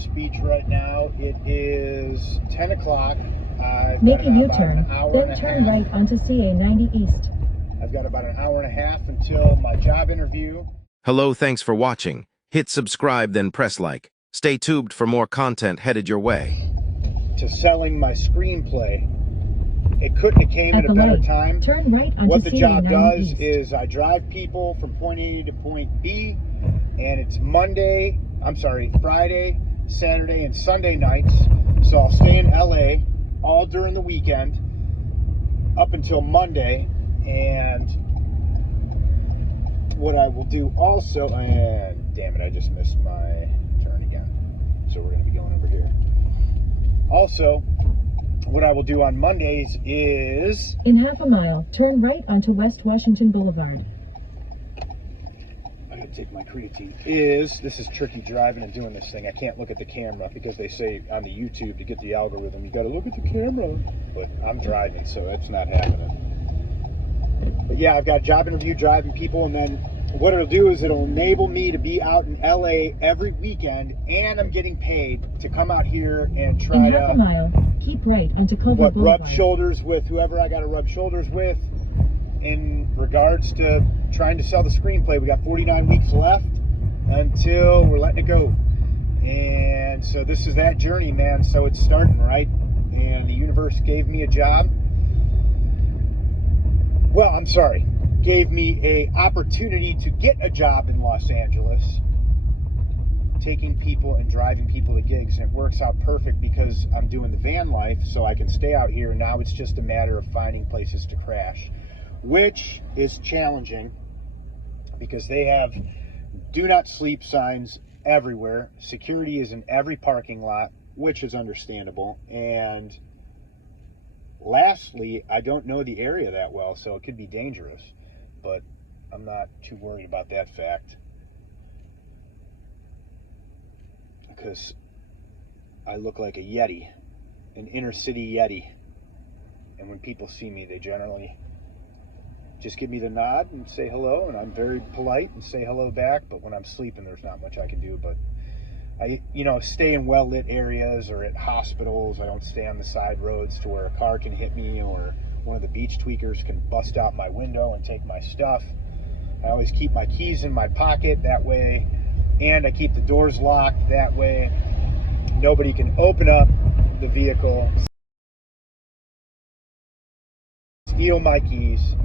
Venice Beach right now. It is 10 o'clock. Make a U-turn, then turn right onto CA 90 East. I've got about an hour and a half until my job interview. Hello, thanks for watching. Hit subscribe, then press like. Stay tubed for more content headed your way. To selling my screenplay. It couldn't have came at a better time. Turn right onto what the job does East. is I drive people from point A to point B, and it's Friday, Saturday, and Sunday nights. So I'll stay in LA all during the weekend up until Monday. And what I will do also, and damn it, I just missed my turn again. So we're going to be going over here. Also, what I will do on Mondays is... In half a mile, turn right onto West Washington Boulevard. I gotta take my creatine. This is tricky driving and doing this thing. I can't look at the camera because they say on the YouTube to get the algorithm, you gotta look at the camera. But I'm driving, so that's not happening. But yeah, I've got a job interview driving people, and then what it'll do is it'll enable me to be out in LA every weekend, and I'm getting paid to come out here and try in half a mile, keep right onto Culver Boulevard. Rub shoulders with whoever I got to rub shoulders with in regards to trying to sell the screenplay. We got 49 weeks left until we're letting it go. And so this is that journey, man. So it's starting, right? And the universe gave me a job. Well, I'm sorry. Gave me a opportunity to get a job in Los Angeles, taking people and driving people to gigs, and it works out perfect because I'm doing the van life, so I can stay out here. Now it's just a matter of finding places to crash, which is challenging because they have do not sleep signs everywhere. Security is in every parking lot, which is understandable. And lastly, I don't know the area that well, so it could be dangerous. But I'm not too worried about that fact because I look like a Yeti, an inner city Yeti. And when people see me, they generally just give me the nod and say hello, and I'm very polite and say hello back. But when I'm sleeping, there's not much I can do. But I, stay in well-lit areas or at hospitals. I don't stay on the side roads to where a car can hit me or one of the beach tweakers can bust out my window and take my stuff. I always keep my keys in my pocket that way, and I keep the doors locked that way. Nobody can open up the vehicle, steal my keys,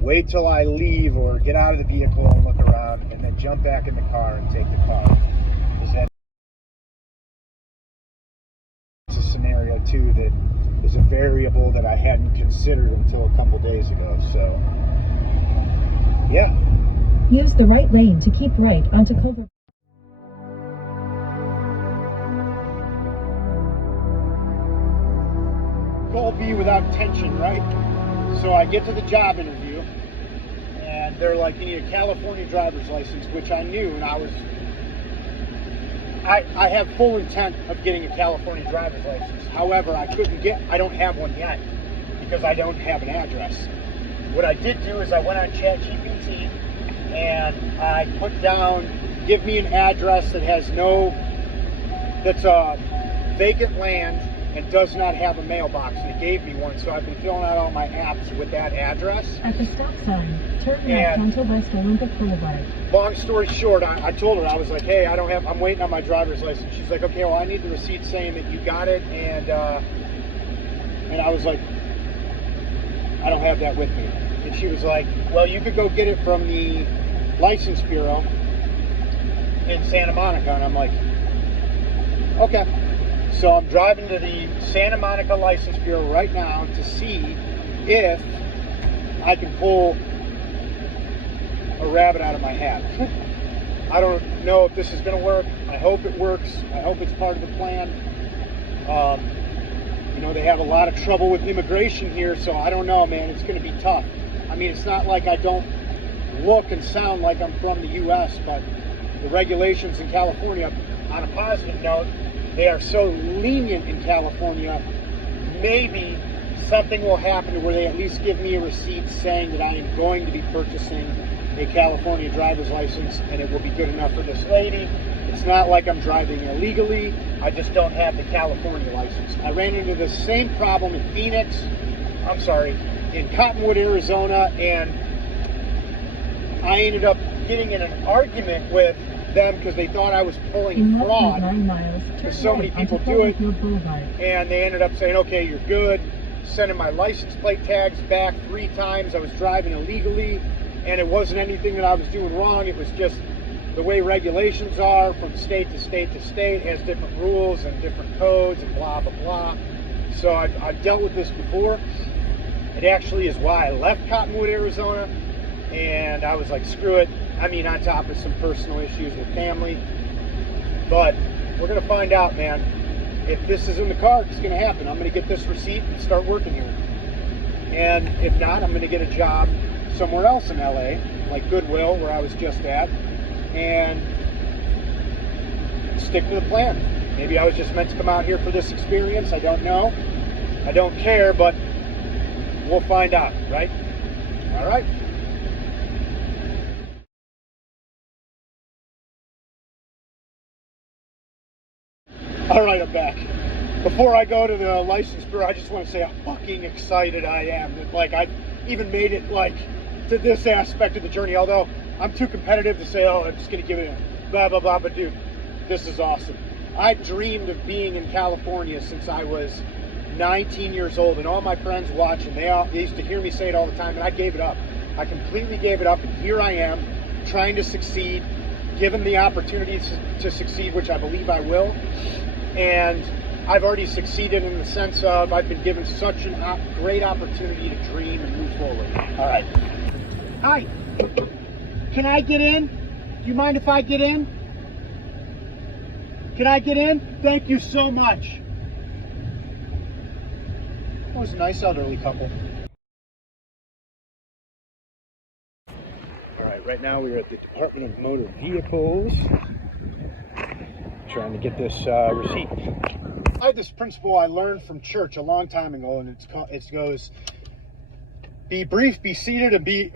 wait till I leave or get out of the vehicle and look around, and then jump back in the car and take the car. It's a scenario too that is a variable that I hadn't considered until a couple days ago. So, yeah. Use the right lane to keep right onto Culver. Goal B without tension, right? So I get to the job interview, and they're like, you need a California driver's license, which I knew, and I have full intent of getting a California driver's license. However, I don't have one yet because I don't have an address. What I did do is I went on ChatGPT and I put down, give me an address that's vacant land and does not have a mailbox, and it gave me one. So I've been filling out all my apps with that address. At the stop sign, turn left onto West Olympic Boulevard. Long story short, I told her, I was like, hey, I'm waiting on my driver's license. She's like, okay, well, I need the receipt saying that you got it, and I was like, I don't have that with me. And she was like, well, you could go get it from the license bureau in Santa Monica. And I'm like, okay. So I'm driving to the Santa Monica License Bureau right now to see if I can pull a rabbit out of my hat. I don't know if this is going to work. I hope it works. I hope it's part of the plan. They have a lot of trouble with immigration here, so I don't know, man. It's going to be tough. I mean, it's not like I don't look and sound like I'm from the U.S., but the regulations in California, on a positive note, they are so lenient in California. Maybe something will happen to where they at least give me a receipt saying that I am going to be purchasing a California driver's license, and it will be good enough for this lady. It's not like I'm driving illegally. I just don't have the California license. I ran into the same problem in in Cottonwood, Arizona, and I ended up getting in an argument with them because they thought I was pulling fraud. Because so many people do it, and they ended up saying, okay, you're good. Sending my license plate tags back 3 times. I was driving illegally, and it wasn't anything that I was doing wrong. It was just the way regulations are from state to state to state. It has different rules and different codes and blah, blah, blah. So I've dealt with this before. It actually is why I left Cottonwood, Arizona, and I was like, screw it. I mean, on top of some personal issues with family. But we're going to find out, man. If this is in the cards, it's going to happen. I'm going to get this receipt and start working here. And if not, I'm going to get a job somewhere else in LA, like Goodwill, where I was just at, and stick to the plan. Maybe I was just meant to come out here for this experience. I don't know. I don't care, but we'll find out, right? All right. All right, I'm back. Before I go to the license bureau, I just want to say how fucking excited I am that, like, I even made it, like, to this aspect of the journey. Although I'm too competitive to say, oh, I'm just going to give it a blah, blah, blah. But, dude, this is awesome. I dreamed of being in California since I was 19 years old. And all my friends watching, they used to hear me say it all the time. And I gave it up. I completely gave it up. And here I am trying to succeed, given the opportunities to succeed, which I believe I will. And I've already succeeded in the sense of I've been given such a great opportunity to dream and move forward. All right. Hi. Can I get in? Do you mind if I get in? Can I get in? Thank you so much. That was a nice elderly couple. All right, right now we're at the Department of Motor Vehicles, trying to get this receipt. I had this principle I learned from church a long time ago, and it goes, be brief, be seated, and be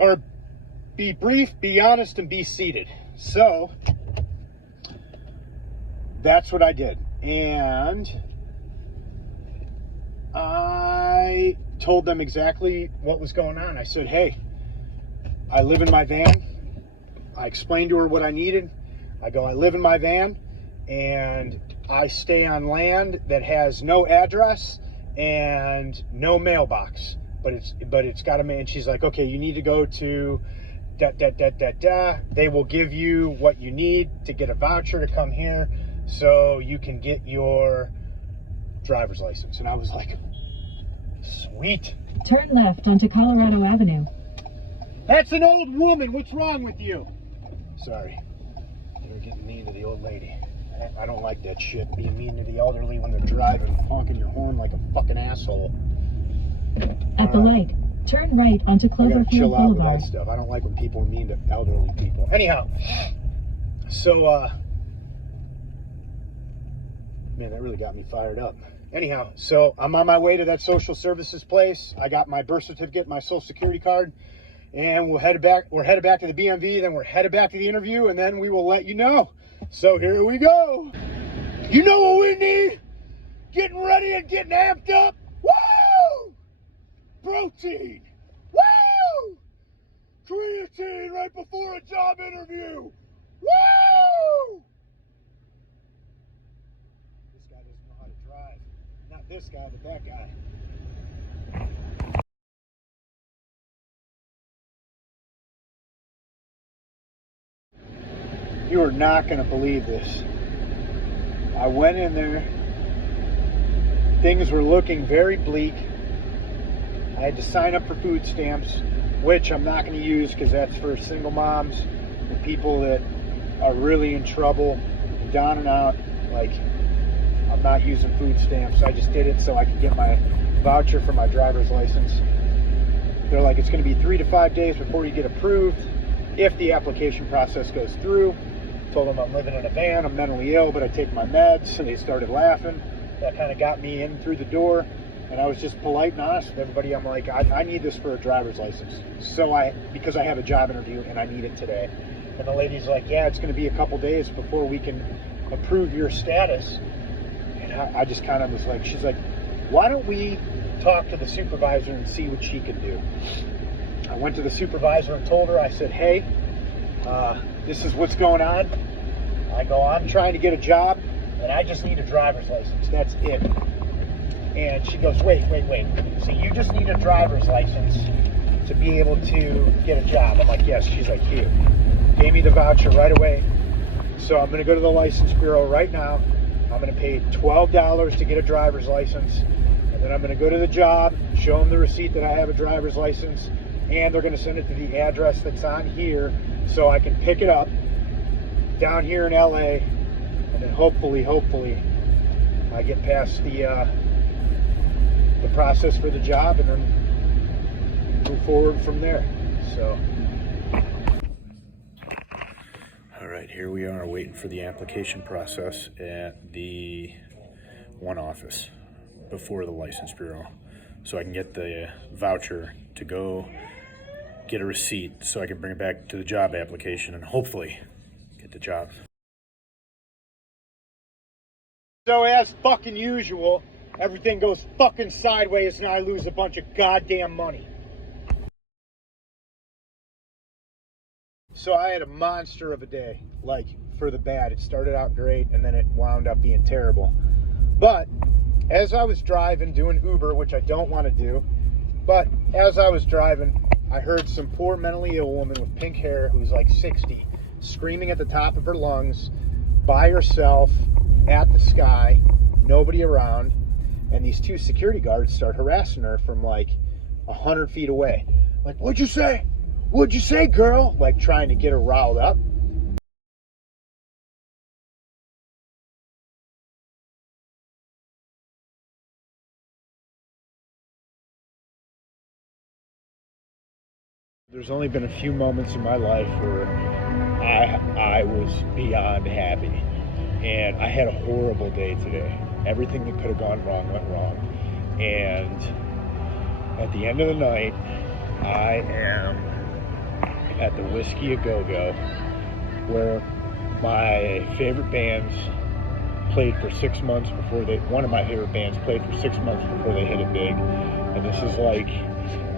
brief, be honest, and be seated. So that's what I did. And I told them exactly what was going on. I said, hey, I live in my van. I explained to her what I needed. I go, I live in my van, and I stay on land that has no address and no mailbox, but it's got a man. She's like, okay, you need to go to They will give you what you need to get a voucher to come here so you can get your driver's license. And I was like, sweet. Turn left onto Colorado Avenue. That's an old woman. What's wrong with you? Sorry. You're getting mean to the old lady. I don't like that shit, being mean to the elderly when they're driving, honking your horn like a fucking asshole. At the light, turn right onto Cloverfield chill out Boulevard. with that stuff. I don't like when people are mean to elderly people. Anyhow, so, man, that really got me fired up. Anyhow, so I'm on my way to that social services place. I got my birth certificate, my social security card, and we're headed back to the BMV, then we're headed back to the interview, and then we will let you know. So here we go. You know what we need? Getting ready and getting amped up. Woo! Protein. Woo! Creatine right before a job interview. Woo! This guy doesn't know how to drive. Not this guy, but that guy. You are not going to believe this. I went in there. Things were looking very bleak. I had to sign up for food stamps, which I'm not going to use because that's for single moms and people that are really in trouble, down and out. Like, I'm not using food stamps. I just did it so I could get my voucher for my driver's license. They're like, it's going to be 3 to 5 days before you get approved if the application process goes through. Told them I'm living in a van, I'm mentally ill, but I take my meds, and they started laughing. That kind of got me in through the door, and I was just polite and honest with everybody. I'm like, I need this for a driver's license, because I have a job interview and I need it today. And the lady's like, yeah, it's going to be a couple days before we can approve your status. And I just kind of was like, she's like, why don't we talk to the supervisor and see what she can do? I went to the supervisor and told her, I said, hey, this is what's going on. I go, I'm trying to get a job and I just need a driver's license. That's it. And she goes, wait. So you just need a driver's license to be able to get a job? I'm like, yes. She's like, here. Gave me the voucher right away. So I'm going to go to the license bureau right now. I'm going to pay $12 to get a driver's license. And then I'm going to go to the job, show them the receipt that I have a driver's license, and they're going to send it to the address that's on here so I can pick it up down here in LA. And then hopefully I get past the process for the job and then move forward from there. So, all right, here we are waiting for the application process at the one office before the license bureau, so I can get the voucher to go get a receipt so I can bring it back to the job application and hopefully get the job. So as fucking usual, everything goes fucking sideways and I lose a bunch of goddamn money. So I had a monster of a day, like for the bad. It started out great and then it wound up being terrible. But as I was driving, doing Uber, which I don't want to do, but as I was driving, I heard some poor mentally ill woman with pink hair who's like 60, screaming at the top of her lungs, by herself, at the sky, nobody around, and these two security guards start harassing her from like 100 feet away. Like, what'd you say? What'd you say, girl? Like trying to get her riled up. There's only been a few moments in my life where I was beyond happy. And I had a horrible day today. Everything that could have gone wrong went wrong. And at the end of the night, I am at the Whiskey A Go-Go, where my favorite bands played for 6 months before one of my favorite bands played for 6 months before they hit it big. And this is like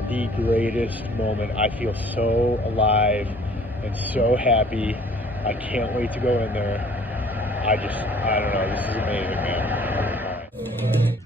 the greatest moment. I feel so alive and so happy. I can't wait to go in there. I don't know, this is amazing, man.